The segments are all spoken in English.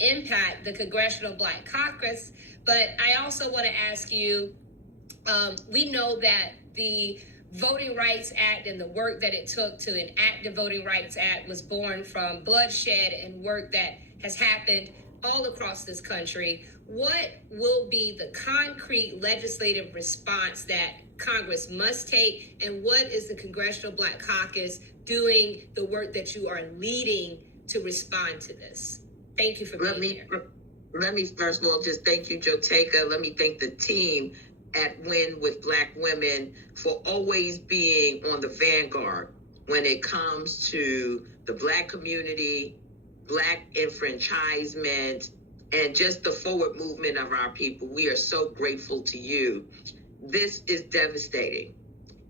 impact the Congressional Black Caucus. But I also want to ask you, we know that the Voting Rights Act and the work that it took to enact the Voting Rights Act was born from bloodshed and work that has happened all across this country. What will be the concrete legislative response that Congress must take, and what is the Congressional Black Caucus doing the work that you are leading to respond to this? Thank you for being here. Let me first of all just thank you, Joteka. Let me thank the team at Win with Black Women for always being on the vanguard when it comes to the Black community, Black enfranchisement, and just the forward movement of our people. We are so grateful to you. This is devastating.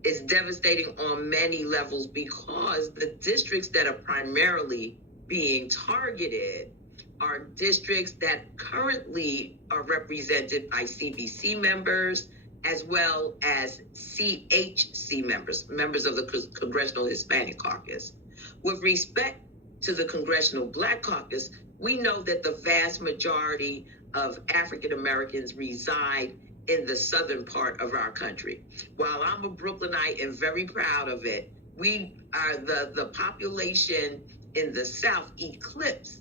It's devastating on many levels because the districts that are primarily being targeted are districts that currently are represented by CBC members as well as CHC members of the Congressional Hispanic Caucus. With respect to the Congressional Black Caucus, we know that the vast majority of African Americans reside in the southern part of our country. While I'm a Brooklynite and very proud of it, we are the population in the South eclipse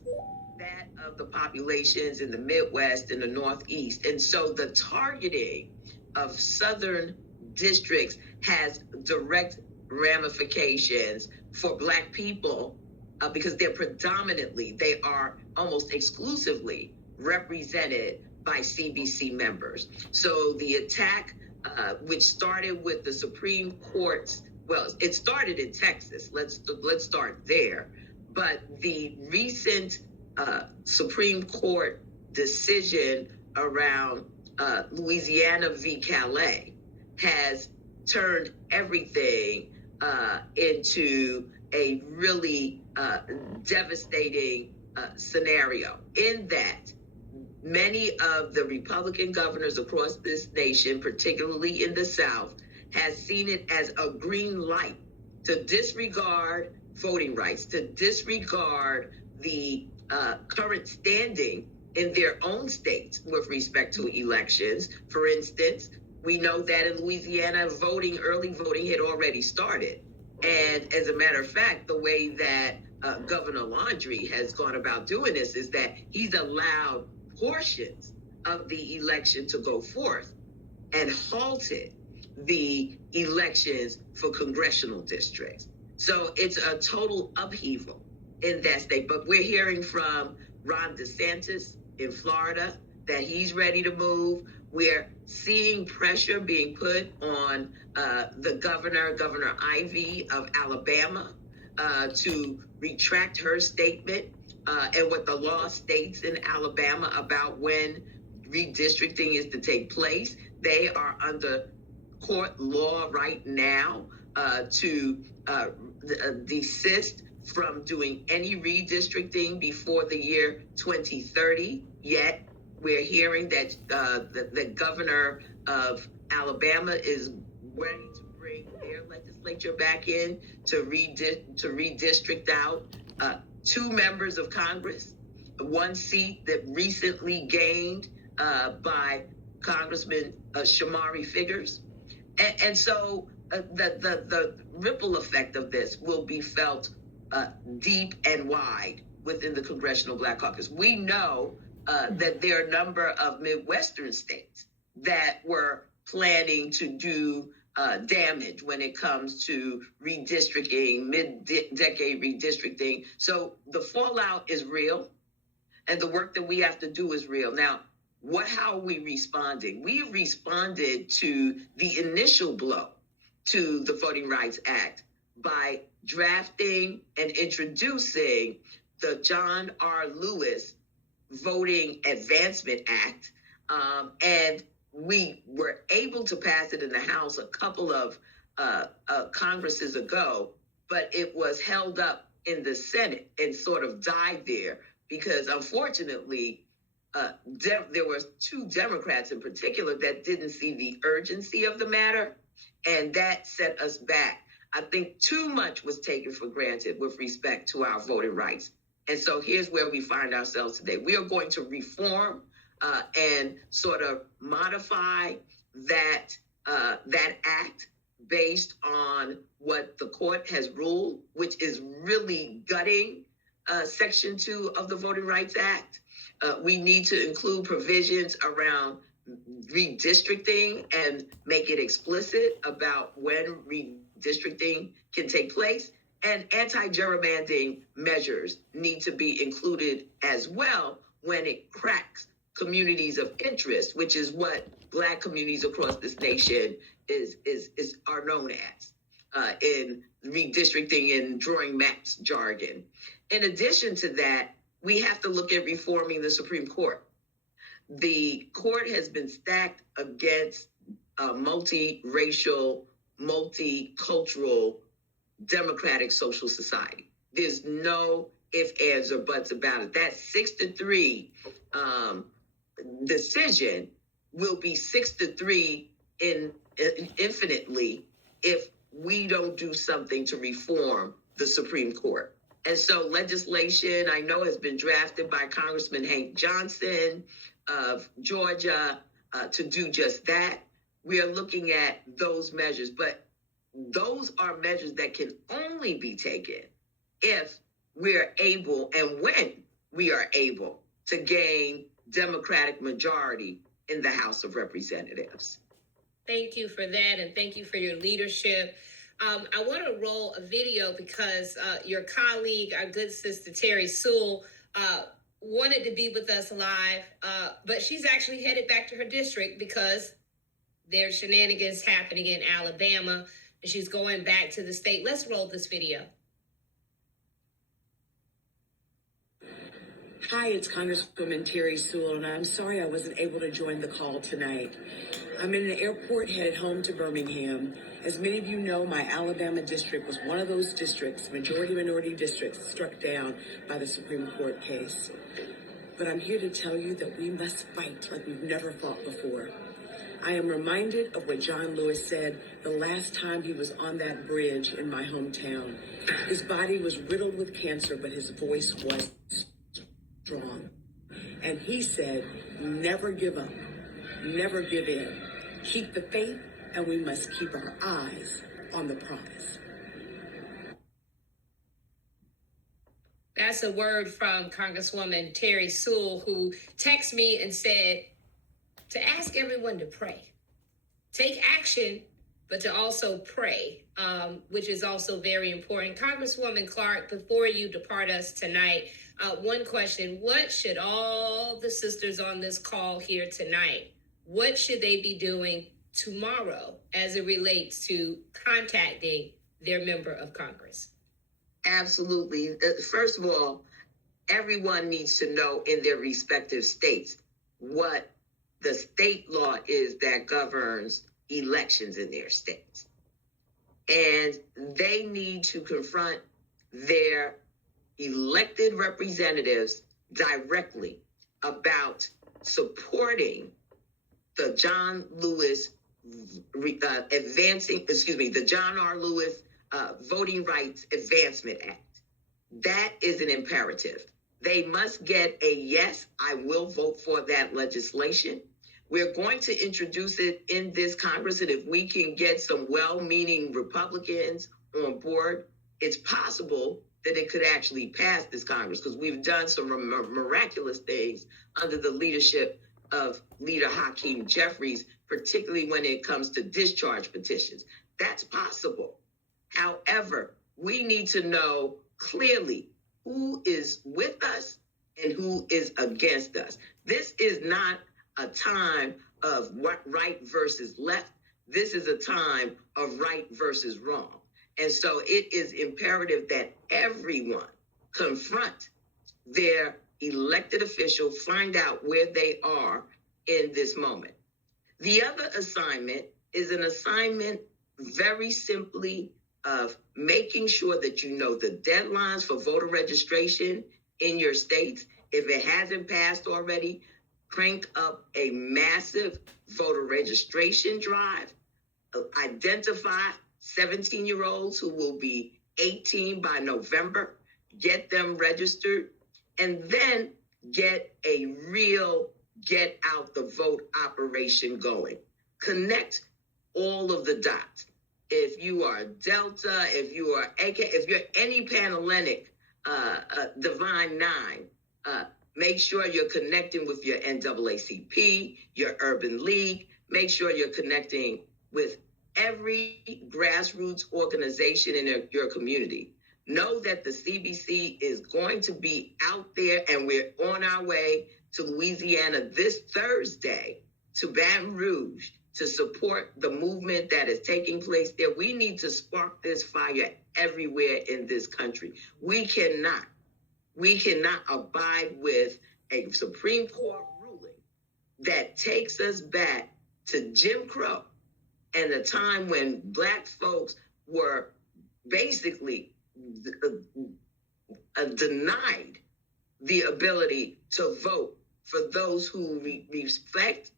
that of the populations in the Midwest and the Northeast. And so the targeting of southern districts has direct ramifications for Black people because they are almost exclusively represented by CBC members. So the attack, which started with the Supreme Court's, well, it started in Texas. Let's start there. But the recent Supreme Court decision around Louisiana v. Calais has turned everything into a really devastating scenario, in that many of the Republican governors across this nation, particularly in the South, has seen it as a green light to disregard voting rights, to disregard the current standing in their own states with respect to elections. For instance, we know that in Louisiana, early voting had already started. And as a matter of fact, the way that Governor Laundrie has gone about doing this is that he's allowed portions of the election to go forth and halted the elections for congressional districts. So it's a total upheaval in that state. But we're hearing from Ron DeSantis in Florida that he's ready to move. We're seeing pressure being put on the Governor Ivey of Alabama, to retract her statement and what the law states in Alabama about when redistricting is to take place. They are under court law right now to desist from doing any redistricting before the year 2030. Yet we're hearing that the governor of Alabama is ready to bring their legislature back in to redistrict out 2 members of Congress, 1 seat that recently gained by Congressman Shamari Figurs. And so the ripple effect of this will be felt deep and wide within the Congressional Black Caucus. We know that there are a number of Midwestern states that were planning to do damage when it comes to redistricting, mid-decade redistricting. So the fallout is real, and the work that we have to do is real. Now, how are we responding? We responded to the initial blow to the Voting Rights Act by drafting and introducing the John R. Lewis Voting Advancement Act, and we were able to pass it in the House a couple of Congresses ago, but it was held up in the Senate and sort of died there because, unfortunately, there were 2 Democrats in particular that didn't see the urgency of the matter, and that set us back. I think too much was taken for granted with respect to our voting rights. And so here's where we find ourselves today. We are going to reform and sort of modify that that act based on what the court has ruled, which is really gutting Section 2 of the Voting Rights Act. We need to include provisions around redistricting and make it explicit about when redistricting can take place. And anti-gerrymandering measures need to be included as well when it cracks communities of interest, which is what Black communities across this nation are known as in redistricting and drawing maps jargon. In addition to that, we have to look at reforming the Supreme Court. The court has been stacked against a multiracial, multicultural, democratic social society. There's no ifs, ands, or buts about it. That 6-3 decision will be 6-3 infinitely if we don't do something to reform the Supreme Court. And so legislation, I know, has been drafted by Congressman Hank Johnson of Georgia to do just that. We are looking at those measures, but those are measures that can only be taken if we're able and when we are able to gain Democratic majority in the House of Representatives. Thank you for that, and thank you for your leadership. I want to roll a video because your colleague, our good sister Terry Sewell, wanted to be with us live, but she's actually headed back to her district because there's shenanigans happening in Alabama, and she's going back to the state. Let's roll this video. Hi, it's Congresswoman Terry Sewell, and I'm sorry I wasn't able to join the call tonight. I'm in an airport headed home to Birmingham. As many of you know, my Alabama district was one of those districts, majority-minority districts, struck down by the Supreme Court case. But I'm here to tell you that we must fight like we've never fought before. I am reminded of what John Lewis said the last time he was on that bridge in my hometown. His body was riddled with cancer, but his voice was strong. And he said, never give up, never give in. Keep the faith, and we must keep our eyes on the prize. That's a word from Congresswoman Terry Sewell, who texted me and said to ask everyone to pray. Take action, but to also pray, which is also very important. Congresswoman Clark, before you depart us tonight, one question: what should all the sisters on this call here tonight, what should they be doing tomorrow as it relates to contacting their member of Congress? Absolutely. First of all, everyone needs to know in their respective states what the state law is that governs elections in their states. And they need to confront their elected representatives directly about supporting the John Lewis the John R. Lewis Voting Rights Advancement Act. That is an imperative. They must get a yes, I will vote for that legislation. We're going to introduce it in this Congress, and if we can get some well-meaning Republicans on board, it's possible that it could actually pass this Congress, because we've done some miraculous things under the leadership of Leader Hakeem Jeffries, particularly when it comes to discharge petitions. That's possible. However, we need to know clearly who is with us and who is against us. This is not a time of right versus left. This is a time of right versus wrong. And so it is imperative that everyone confront their elected official, find out where they are in this moment. The other assignment is an assignment very simply of making sure that you know the deadlines for voter registration in your states. If it hasn't passed already, crank up a massive voter registration drive. Identify 17-year-olds who will be 18 by November. Get them registered and then get a real get out the vote operation going. Connect all of the dots. If you are Delta, if you are AK, if you're any Panhellenic, Divine Nine, make sure you're connecting with your NAACP, your Urban League. Make sure you're connecting with every grassroots organization in your community. Know that the CBC is going to be out there, and we're on our way to Louisiana this Thursday, to Baton Rouge, to support the movement that is taking place there. We need to spark this fire everywhere in this country. We cannot abide with a Supreme Court ruling that takes us back to Jim Crow and the time when Black folks were basically denied the ability to vote for those who respect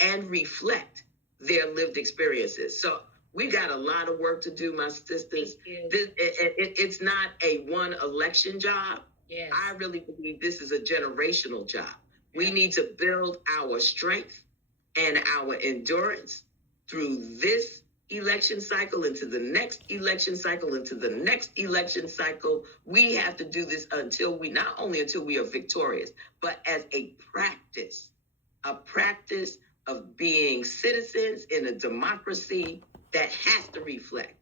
and reflect their lived experiences. So we got a lot of work to do, my sisters. It's not a one election job. Yes. I really believe this is a generational job. We need to build our strength and our endurance through this election cycle, into the next election cycle, into the next election cycle. We have to do this until we are victorious, but as a practice of being citizens in a democracy that has to reflect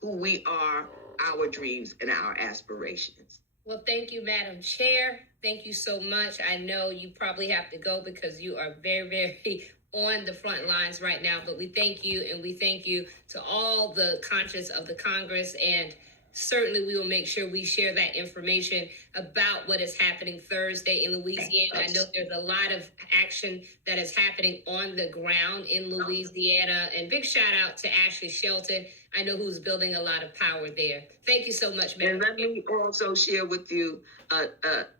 who we are, our dreams, and our aspirations. Well, thank you, Madam Chair. Thank you so much. I know you probably have to go because you are very, very on the front lines right now, but we thank you, and we thank you to all the conscience of the Congress, and certainly we will make sure we share that information about what is happening Thursday in Louisiana. I know there's a lot of action that is happening on the ground in Louisiana, and big shout out to Ashley Shelton. I know who's building a lot of power there. Thank you so much, Madam. And let me also share with you,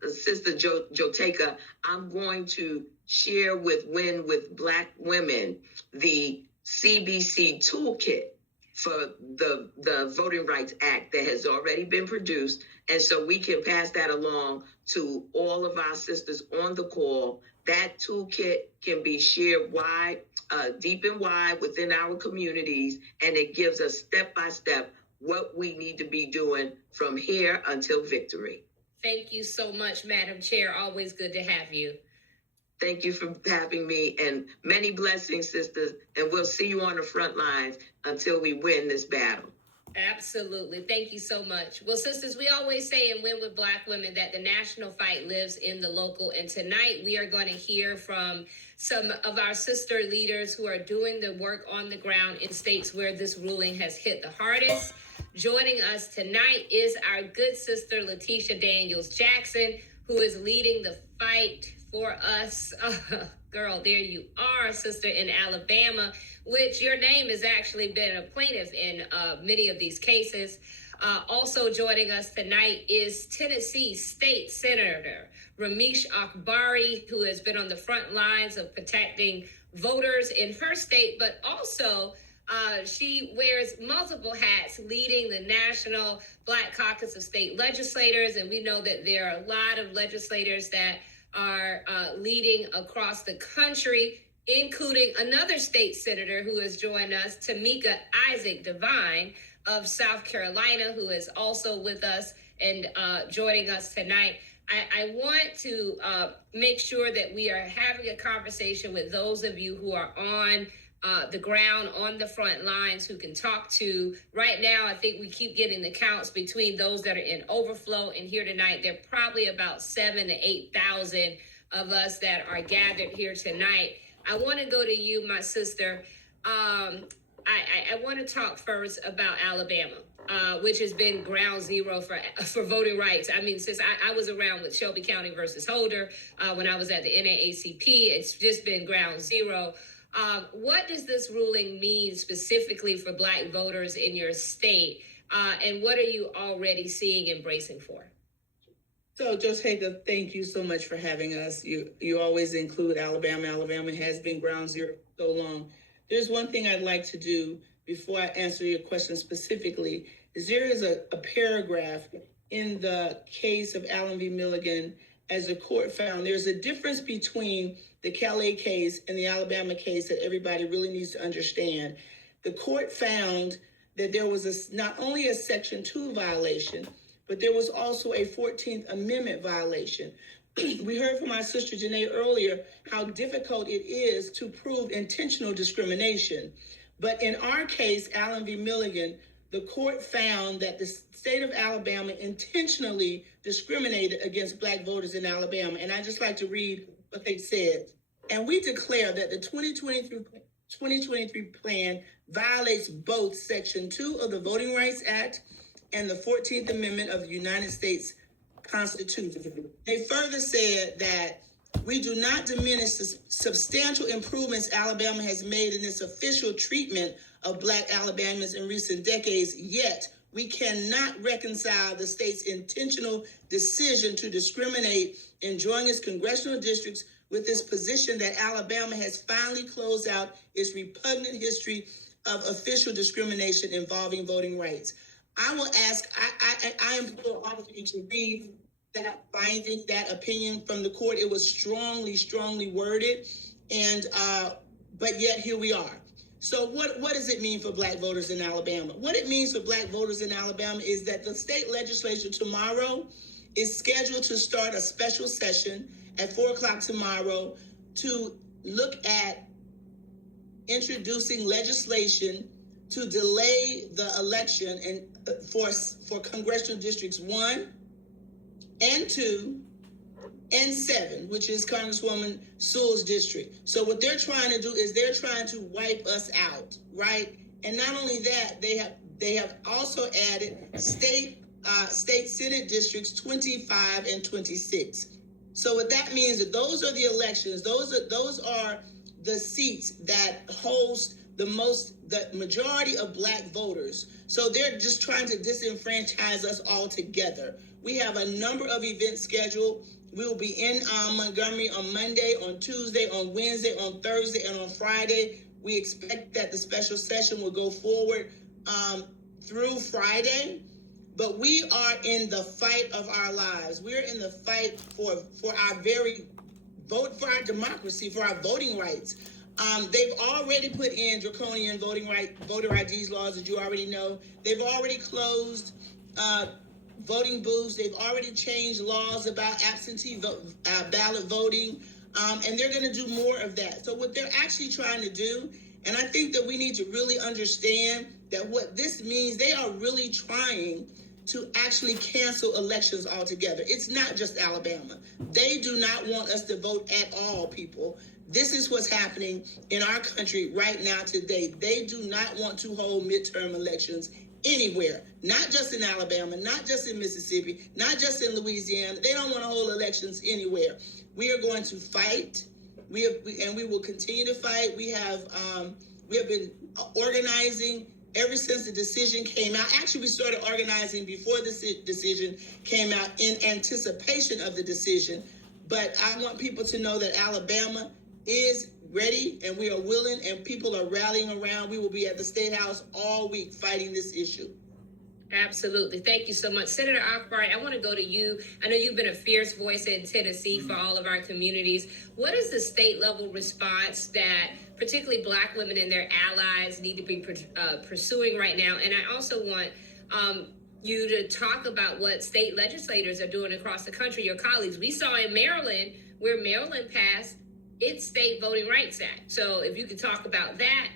Sister Joteka, I'm going to share with Win with Black Women the CBC toolkit for the Voting Rights Act that has already been produced. And so we can pass that along to all of our sisters on the call. That toolkit can be shared wide, deep and wide within our communities. And it gives us step by step what we need to be doing from here until victory. Thank you so much, Madam Chair. Always good to have you. Thank you for having me, and many blessings, sisters. And we'll see you on the front lines until we win this battle. Absolutely. Thank you so much. Well, sisters, we always say in Win with Black Women that the national fight lives in the local. And tonight we are going to hear from some of our sister leaders who are doing the work on the ground in states where this ruling has hit the hardest. Joining us tonight is our good sister, Letitia Daniels Jackson, who is leading the fight for us. Girl, there you are, sister, in Alabama, which your name has actually been a plaintiff in many of these cases. Also joining us tonight is Tennessee State Senator Ramesh Akbari, who has been on the front lines of protecting voters in her state, but also she wears multiple hats, leading the National Black Caucus of State Legislators. And we know that there are a lot of legislators that are leading across the country, including another state senator who has joined us, Tamika Isaac Devine of South Carolina, who is also with us and joining us tonight. I want to make sure that we are having a conversation with those of you who are on the ground, on the front lines, who can talk to. Right now, I think we keep getting the counts between those that are in overflow and here tonight. There are probably about 7,000 to 8,000 of us that are gathered here tonight. I want to go to you, my sister. I want to talk first about Alabama, which has been ground zero for voting rights. I mean, since I was around with Shelby County versus Holder, when I was at the NAACP, it's just been ground zero. What does this ruling mean specifically for Black voters in your state? And what are you already seeing and bracing for? So, Joteka, thank you so much for having us. You always include Alabama. Alabama has been ground zero for so long. There's one thing I'd like to do before I answer your question specifically, is there is a paragraph in the case of Allen v. Milligan as the court found, there's a difference between the Calais case and the Alabama case that everybody really needs to understand. The court found that there was not only a Section 2 violation, but there was also a 14th Amendment violation. We heard from our sister Janae earlier how difficult it is to prove intentional discrimination. But in our case, Allen v. Milligan, the court found that the state of Alabama intentionally discriminated against Black voters in Alabama. And I just like to read what they said. And we declare that the 2023 plan violates both Section 2 of the Voting Rights Act and the 14th Amendment of the United States Constitution. They further said that we do not diminish the substantial improvements Alabama has made in its official treatment of Black Alabamans in recent decades, yet we cannot reconcile the state's intentional decision to discriminate in drawing its congressional districts with this position that Alabama has finally closed out its repugnant history of official discrimination involving voting rights. I will ask, I implore all of you to read that finding, that opinion from the court. It was strongly worded, and but yet here we are. So what does it mean for Black voters in Alabama? What it means for Black voters in Alabama is that the state legislature tomorrow is scheduled to start a special session at 4:00 tomorrow to look at introducing legislation to delay the election and for congressional districts 1 and 2 and 7, which is Congresswoman Sewell's district. So what they're trying to do is they're trying to wipe us out, right? And not only that, they have also added state Senate districts 25 and 26. So what that means is those are the elections. Those are the seats that host the majority of Black voters. So they're just trying to disenfranchise us altogether. We have a number of events scheduled. We will be in Montgomery on Monday, on Tuesday, on Wednesday, on Thursday, and on Friday. We expect that the special session will go forward through Friday. But we are in the fight of our lives. We're in the fight for our very vote, for our democracy, for our voting rights. They've already put in draconian voter IDs laws, as you already know. They've already closed voting booths. They've already changed laws about absentee ballot voting, and they're going to do more of that. So what they're actually trying to do, and I think that we need to really understand that what this means, they are really trying to actually cancel elections altogether. It's not just Alabama. They do not want us to vote at all, people. This is what's happening in our country right now today. They do not want to hold midterm elections anywhere, not just in Alabama, not just in Mississippi, not just in Louisiana. They don't want to hold elections anywhere. We are going to fight. We will continue to fight. We have been organizing ever since the decision came out. Actually, we started organizing before the decision came out in anticipation of the decision. But I want people to know that Alabama is ready and we are willing and people are rallying around. We will be at the State House all week fighting this issue. Absolutely. Thank you so much. Senator Alkbart, I want to go to you. I know you've been a fierce voice in Tennessee for all of our communities. What is the state level response that particularly Black women and their allies need to be pursuing right now? And I also want you to talk about what state legislators are doing across the country, your colleagues. We saw in Maryland where Maryland passed its State Voting Rights Act. So if you could talk about that,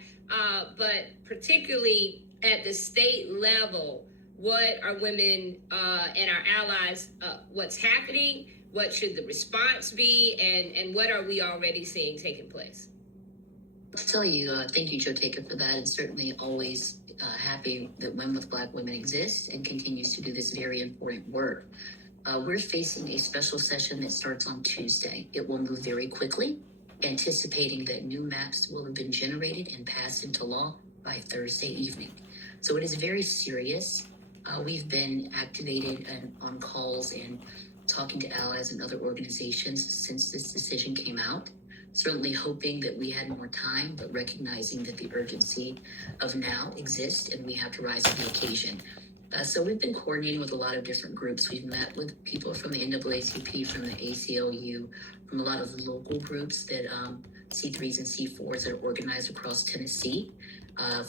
but particularly at the state level, what are women and our allies, what's happening, what should the response be, and what are we already seeing taking place? I'll tell you, thank you, Joe Taker, for that, and certainly always happy that Women with Black Women exists and continues to do this very important work. We're facing a special session that starts on Tuesday. It will move very quickly, anticipating that new maps will have been generated and passed into law by Thursday evening. So it is very serious. We've been activated and on calls and talking to allies and other organizations since this decision came out. Certainly hoping that we had more time, but recognizing that the urgency of now exists and we have to rise to the occasion. So we've been coordinating with a lot of different groups. We've met with people from the NAACP, from the ACLU, from a lot of local groups that C3s and C4s that are organized across Tennessee.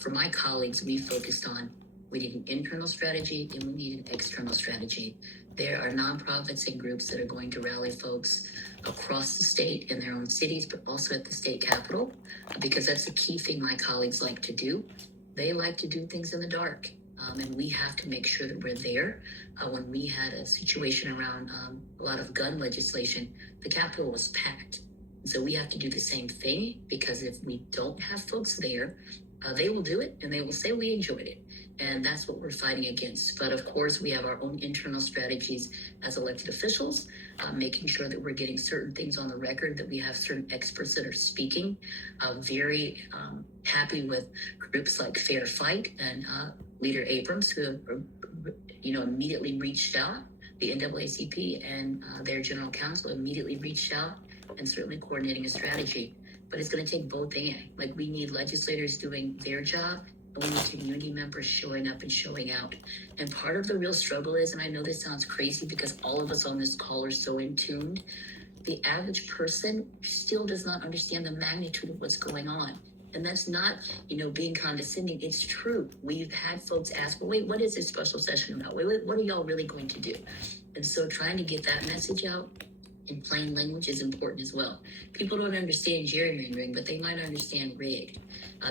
For my colleagues, we focused on we need an internal strategy and we need an external strategy. There are nonprofits and groups that are going to rally folks across the state in their own cities, but also at the state capitol, because that's the key thing my colleagues like to do. They like to do things in the dark. And we have to make sure that we're there. When we had a situation around a lot of gun legislation, the Capitol was packed. And so we have to do the same thing, because if we don't have folks there, they will do it and they will say we enjoyed it. And that's what we're fighting against. But of course, we have our own internal strategies as elected officials, making sure that we're getting certain things on the record, that we have certain experts that are speaking. Very happy with groups like Fair Fight and Leader Abrams, who immediately reached out. The NAACP and their general counsel immediately reached out, and certainly coordinating a strategy. But it's going to take both and. Like, we need legislators doing their job, and we need community members showing up and showing out. And part of the real struggle is, and I know this sounds crazy because all of us on this call are so in tuned, the average person still does not understand the magnitude of what's going on. And that's not, being condescending. It's true. We've had folks ask, well, wait, what is this special session about? Wait, what are y'all really going to do? And so trying to get that message out in plain language is important as well. People don't understand gerrymandering, but they might understand rigged.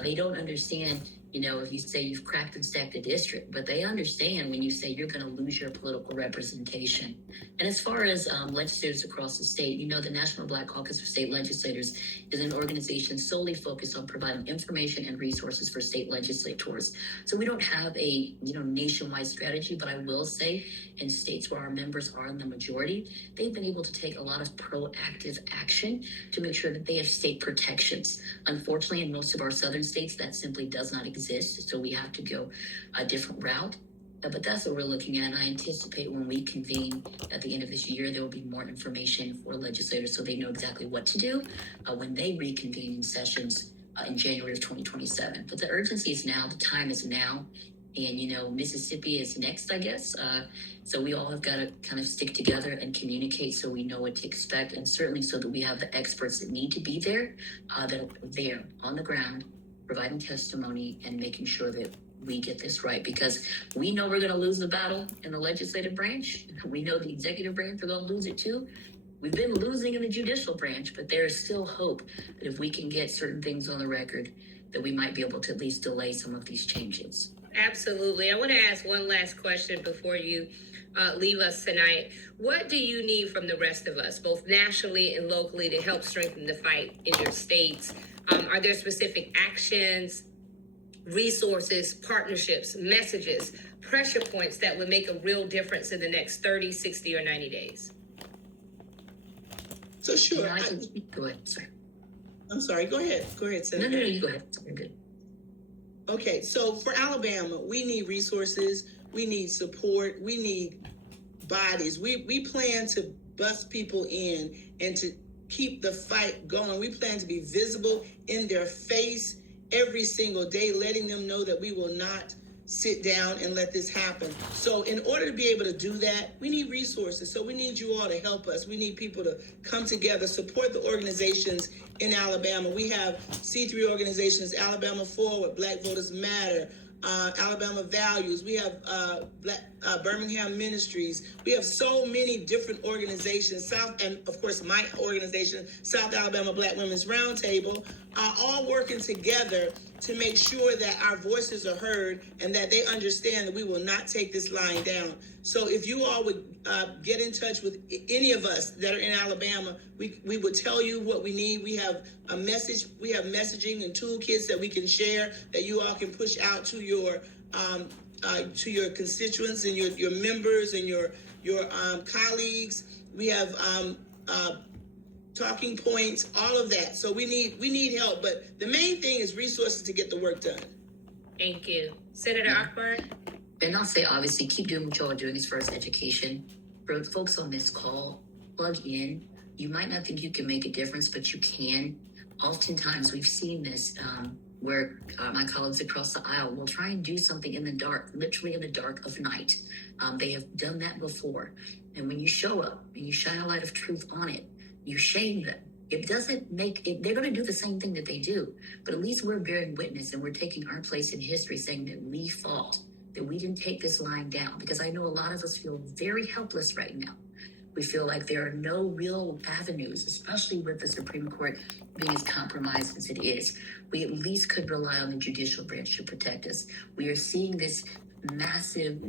They don't understand, if you say you've cracked and stacked a district, but they understand when you say you're going to lose your political representation. And as far as legislators across the state, the National Black Caucus of State Legislators is an organization solely focused on providing information and resources for state legislators. So we don't have a, nationwide strategy, but I will say in states where our members are in the majority, they've been able to take a lot of proactive action to make sure that they have state protections. Unfortunately, in most of our southern states, that simply does not exist. So we have to go a different route. But that's what we're looking at. And I anticipate when we convene at the end of this year, there will be more information for legislators so they know exactly what to do when they reconvene in sessions in January of 2027. But the urgency is now. The time is now. And, Mississippi is next, I guess. So we all have got to kind of stick together and communicate so we know what to expect. And certainly so that we have the experts that need to be there, that are there on the ground, providing testimony and making sure that we get this right, because we know we're going to lose the battle in the legislative branch. We know the executive branch are going to lose it too. We've been losing in the judicial branch, but there is still hope that if we can get certain things on the record, that we might be able to at least delay some of these changes. Absolutely. I want to ask one last question before you leave us tonight. What do you need from the rest of us, both nationally and locally, to help strengthen the fight in your states? Are there specific actions, resources, partnerships, messages, pressure points that would make a real difference in the next 30, 60, or 90 days? So sure. Go ahead. Sorry. I'm sorry. Go ahead. Senator. No, you go ahead. You're good. Okay, so for Alabama, we need resources, we need support, we need bodies. We plan to bust people in and to keep the fight going. We plan to be visible in their face every single day, letting them know that we will not sit down and let this happen. So in order to be able to do that, we need resources. So we need you all to help us. We need people to come together, support the organizations in Alabama. We have C3 organizations, Alabama Forward, Black Voters Matter, Alabama Values. We have Birmingham Ministries. We have so many different organizations, and of course my organization, South Alabama Black Women's Roundtable, are all working together to make sure that our voices are heard and that they understand that we will not take this lying down. So if you all would get in touch with any of us that are in Alabama, we would tell you what we need. We have a message. We have messaging and toolkits that we can share that you all can push out to your constituents and your members and your colleagues. We have talking points, all of that. So we need help, but the main thing is resources to get the work done. Thank you. Senator Akbar? And I'll say, obviously, keep doing what y'all are doing as far as education. For folks on this call, plug in. You might not think you can make a difference, but you can. Oftentimes, we've seen this where my colleagues across the aisle will try and do something in the dark, literally in the dark of night. They have done that before. And when you show up and you shine a light of truth on it, you shame them. It doesn't make it, they're going to do the same thing that they do, but at least we're bearing witness and we're taking our place in history saying that we fought, that we didn't take this line down, because I know a lot of us feel very helpless right now. We feel like there are no real avenues, especially with the Supreme Court being as compromised as it is. We at least could rely on the judicial branch to protect us. We are seeing this massive,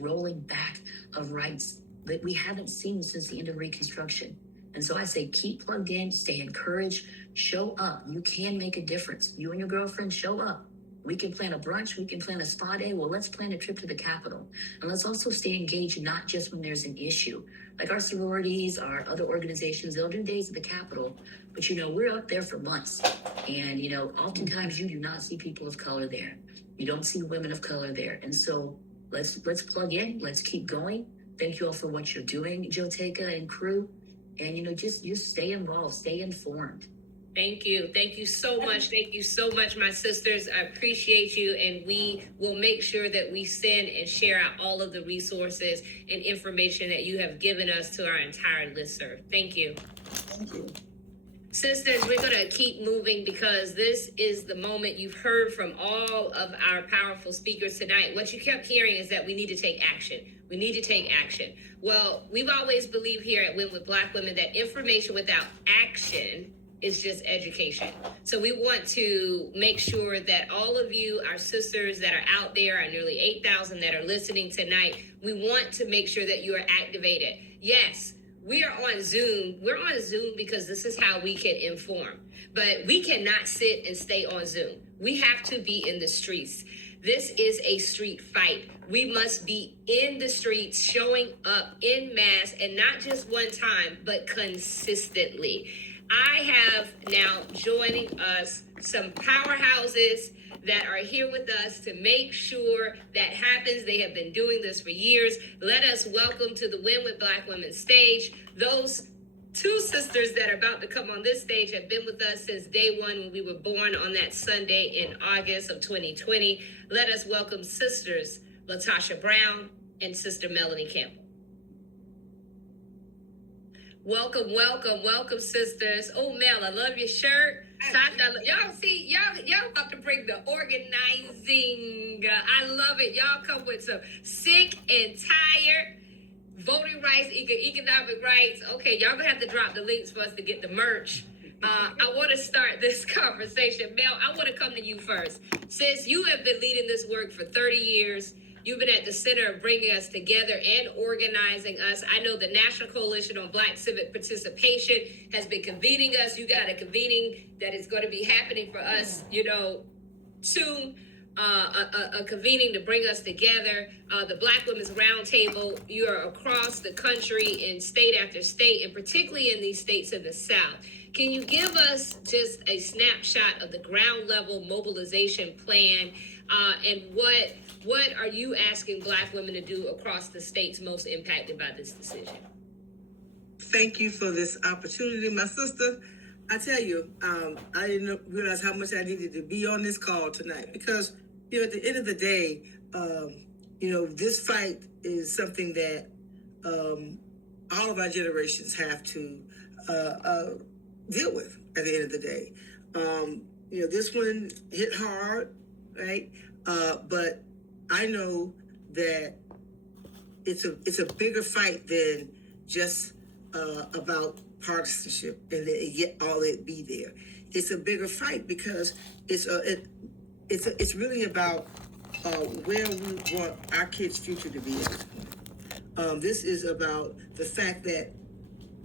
rolling back of rights that we haven't seen since the end of Reconstruction. And so I say, keep plugged in, stay encouraged, show up. You can make a difference. You and your girlfriend, show up. We can plan a brunch, we can plan a spa day. Well, let's plan a trip to the Capitol. And let's also stay engaged, not just when there's an issue. Like our sororities, our other organizations, they'll do days at the Capitol. But, we're up there for months. And, oftentimes you do not see people of color there. You don't see women of color there. And so let's plug in. Let's keep going. Thank you all for what you're doing, Joe Teka and crew. And, just stay involved, stay informed. Thank you. Thank you so much. Thank you so much, my sisters. I appreciate you. And we will make sure that we send and share out all of the resources and information that you have given us to our entire listserv. Thank you. Thank you. Sisters, we're going to keep moving because this is the moment. You've heard from all of our powerful speakers tonight. What you kept hearing is that we need to take action. We need to take action. Well, we've always believed here at Win with Black Women that information without action is just education. So we want to make sure that all of you, our sisters that are out there, our nearly 8,000 that are listening tonight, we want to make sure that you are activated. Yes, we are on Zoom. We're on Zoom because this is how we can inform. But we cannot sit and stay on Zoom. We have to be in the streets. This is a street fight. We must be in the streets, showing up in mass, and not just one time, but consistently. I have now joining us some powerhouses that are here with us to make sure that happens. They have been doing this for years. Let us welcome to the Win with Black Women stage those two sisters that are about to come on this stage have been with us since day one when we were born on that Sunday in August of 2020. Let us welcome sisters Latasha Brown and Sister Melanie Campbell. Welcome, welcome, welcome, sisters. Oh, Mel, I love your shirt. Sasha, y'all see, y'all about to bring the organizing. I love it. Y'all come with some sick and tired voting rights, economic rights. Okay, y'all gonna have to drop the links for us to get the merch. I want to start this conversation. Mel, I want to come to you first. Sis, you have been leading this work for 30 years. You've been at the center of bringing us together and organizing us. I know the National Coalition on Black Civic Participation has been convening us. You got a convening that is going to be happening for us, soon. A convening to bring us together. The Black Women's Roundtable, you are across the country in state after state, and particularly in these states in the South. Can you give us just a snapshot of the ground level mobilization plan and what are you asking Black women to do across the states most impacted by this decision? Thank you for this opportunity, my sister. I tell you, I didn't realize how much I needed to be on this call tonight because, at the end of the day, this fight is something that all of our generations have to deal with at the end of the day. This one hit hard, right? But I know that it's a bigger fight than just about partisanship and yet all it be there. It's a bigger fight because it's really about where we want our kids' future to be at this point. This is about the fact that,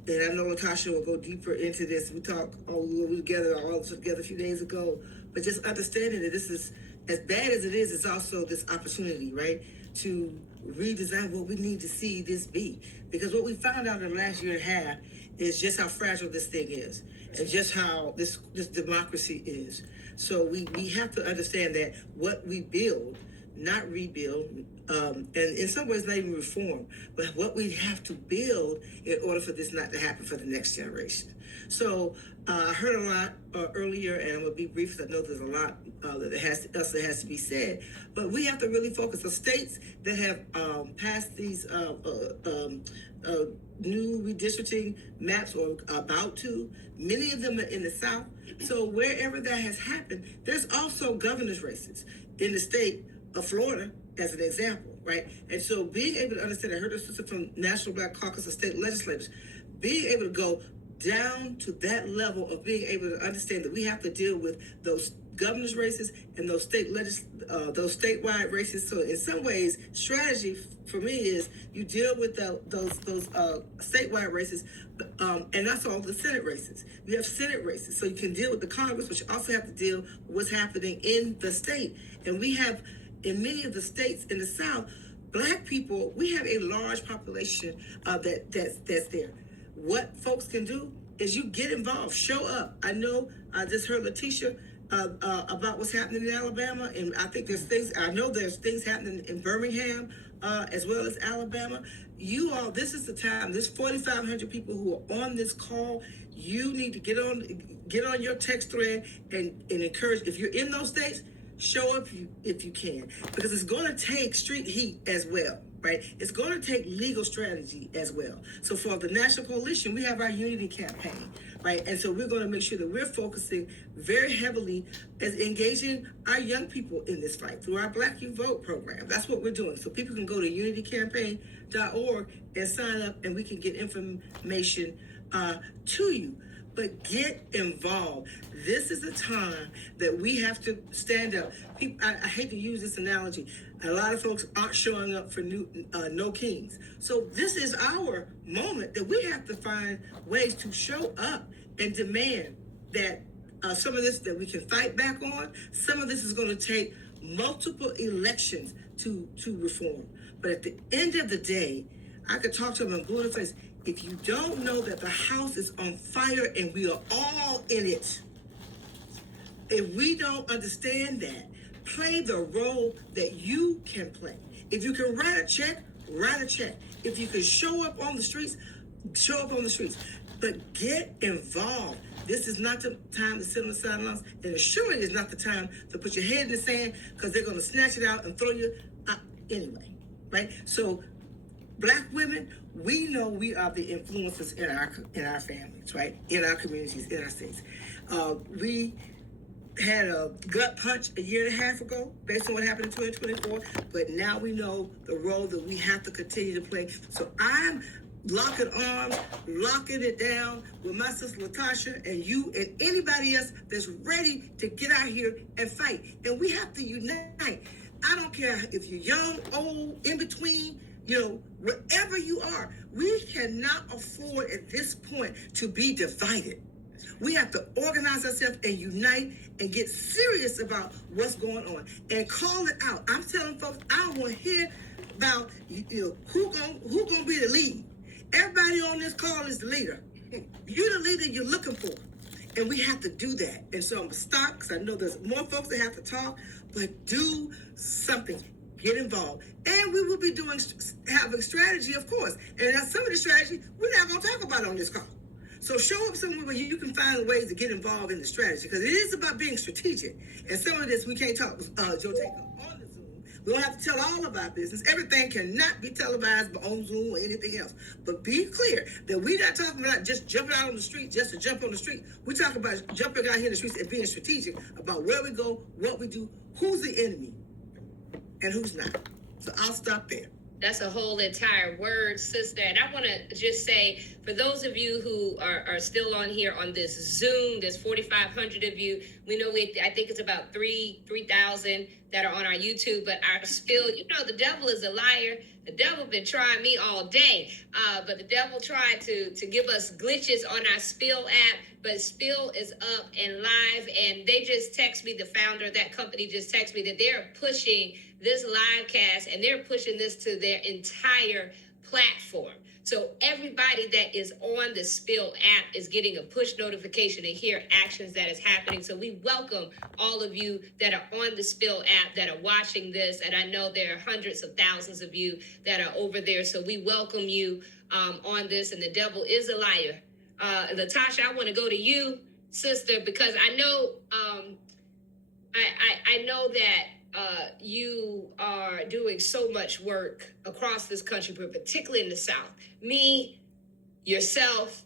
and I know Latasha will go deeper into this. We were together a few days ago, but just understanding that this is as bad as it is, it's also this opportunity, right, to redesign what we need to see this be. Because what we found out in the last year and a half is just how fragile this thing is and just how this democracy is. So we have to understand that what we build not rebuild, and in some ways not even reform, but what we have to build in order for this not to happen for the next generation. So I heard a lot earlier, and I'm gonna be brief because I know there's a lot that has to be said. But we have to really focus on states that have passed these new redistricting maps or about to. Many of them are in the South. So wherever that has happened, there's also governor's races in the state of Florida, as an example, right? And so being able to understand, I heard a sister from National Black Caucus of State Legislators, being able to go down to that level of being able to understand that we have to deal with those governor's races and those those statewide races. So in some ways, strategy for me is you deal with those statewide races, and that's all the Senate races. You have Senate races, so you can deal with the Congress, but you also have to deal with what's happening in the state. And we have in many of the states in the South, Black people. We have a large population that's there. What folks can do is you get involved, show up. I know I just heard Letitia about what's happening in Alabama, and I think I know there's things happening in Birmingham as well as Alabama. You all, this is the time. There's 4,500 people who are on this call. You need to get on your text thread and encourage. If you're in those states, show up if you can, because it's going to take street heat as well. Right? It's going to take legal strategy as well. So for the National Coalition, we have our unity campaign, right? And so we're going to make sure that we're focusing very heavily as engaging our young people in this fight through our Black Youth Vote program. That's what we're doing. So people can go to unitycampaign.org and sign up, and we can get information to you. But get involved. This is a time that we have to stand up. People, I hate to use this analogy. A lot of folks aren't showing up for No Kings. So this is our moment that we have to find ways to show up and demand that some of this that we can fight back on. Some of this is going to take multiple elections to reform. But at the end of the day, I could talk to them and blue in the face. If you don't know that the house is on fire and we are all in it, if we don't understand that, play the role that you can play. If you can write a check, write a check. If you can show up on the streets, show up on the streets. But get involved. This is not the time to sit on the sidelines, and assuring is not the time to put your head in the sand because they're going to snatch it out and throw you out anyway, right? So Black women, we know we are the influencers in our families, right? In our communities, in our states. We had a gut punch a year and a half ago based on what happened in 2024, but now we know the role that we have to continue to play. So I'm locking arms, locking it down with my sister Latasha and you and anybody else that's ready to get out here and fight. And we have to unite. I don't care if you're young, old, in between, wherever you are, we cannot afford at this point to be divided. We have to organize ourselves and unite and get serious about what's going on and call it out. I'm telling folks, I don't want to hear about who gonna be the lead. Everybody on this call is the leader. You're the leader you're looking for. And we have to do that. And so I'm going to stop because I know there's more folks that have to talk, but do something. Get involved. And we will be having strategy, of course. And now some of the strategy we're not going to talk about on this call. So show up somewhere where you can find ways to get involved in the strategy, because it is about being strategic. And some of this we can't talk, Joe Taker, on the Zoom. We don't have to tell all of our business. Everything cannot be televised on Zoom or anything else. But be clear that we're not talking about just jumping out on the street just to jump on the street. We're talking about jumping out here in the streets and being strategic about where we go, what we do, who's the enemy, and who's not. So I'll stop there. That's a whole entire word, sister. And I want to just say, for those of you who are still on here on this Zoom, there's 4,500 of you. We know I think it's about 3,000 that are on our YouTube, but our spill, the devil is a liar. The devil been trying me all day, but the devil tried to give us glitches on our Spill app, but Spill is up and live, and they just text me, the founder of that company just text me that they're pushing this live cast, and they're pushing this to their entire platform. So everybody that is on the Spill app is getting a push notification to hear actions that is happening. So we welcome all of you that are on the Spill app that are watching this. And I know there are hundreds of thousands of you that are over there. So we welcome you on this. And the devil is a liar. Latasha, I want to go to you, sister, because I know I know that you are doing so much work across this country, but particularly in the South. Me, yourself,